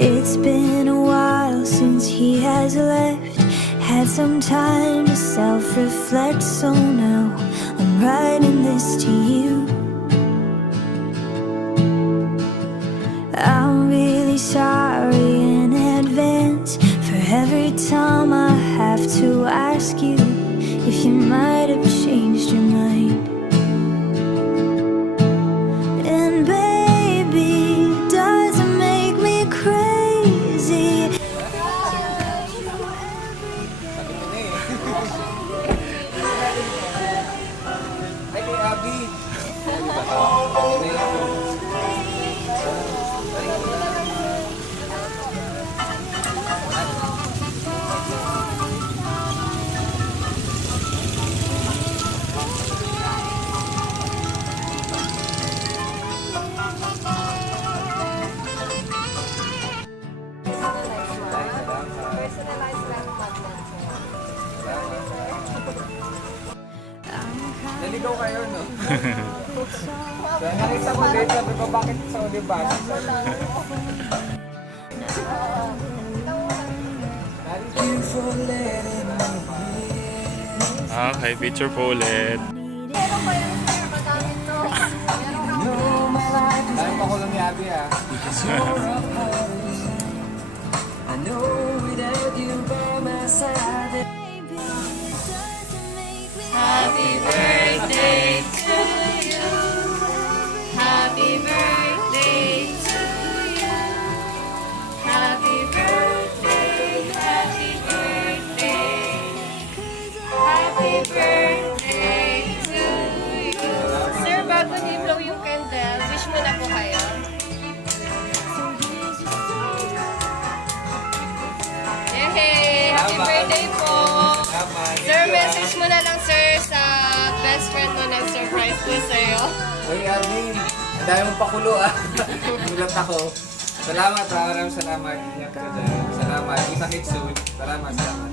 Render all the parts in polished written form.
It's been a while since he has left. Had some time to self-reflect, so now I'm writing this to you. I'm really sorry in advance for every time I have to ask you if you might have changed your mind. And baby, does it make me crazy? Ay, kay Abby. Naligaw kayo, no? Kaya nakita ko dito, sabi ko, bakit sa Oliva? Okay, picture po ulit. Dahil pa ko lang ni Abby, ah. I know without you by my side. Happy birthday to you. Happy birthday to you. Happy birthday, happy birthday. Happy birthday to you. Sir, bago ni-blow yung candle, wish mo na po kayo. Yay! Happy birthday po! Sir, message mo na lang, sir, sa best friend mo na surprise ko sa'yo. Uy, Abby, dahil mong pakulo, ah. Gulat ako. Salamat, ah. Maraming salamat. Ingat ka dyan. Salamat. Kita-kits soon. Salamat, salamat.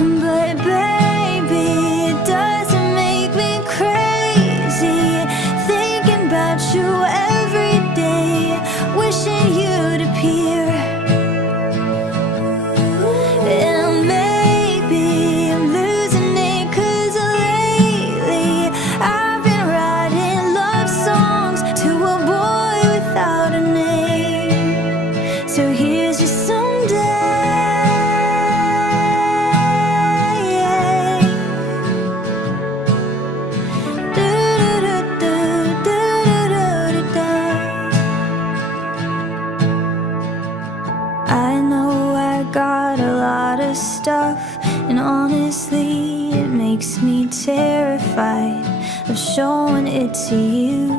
But baby, it doesn't make me crazy thinking about you every day, wishing you'd appear. And maybe I'm losing it 'cause lately I've been writing love songs to a boy without a name. So here's just someday. I know I got a lot of stuff, and honestly, it makes me terrified of showing it to you.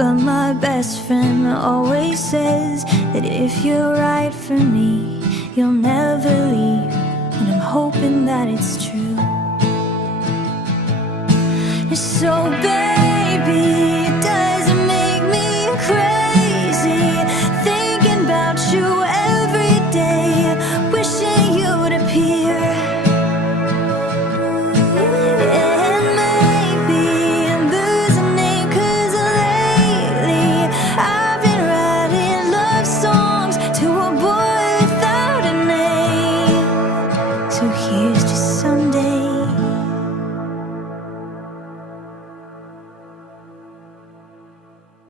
But my best friend always says that if you're right for me, you'll never leave, and I'm hoping that it's true. So baby,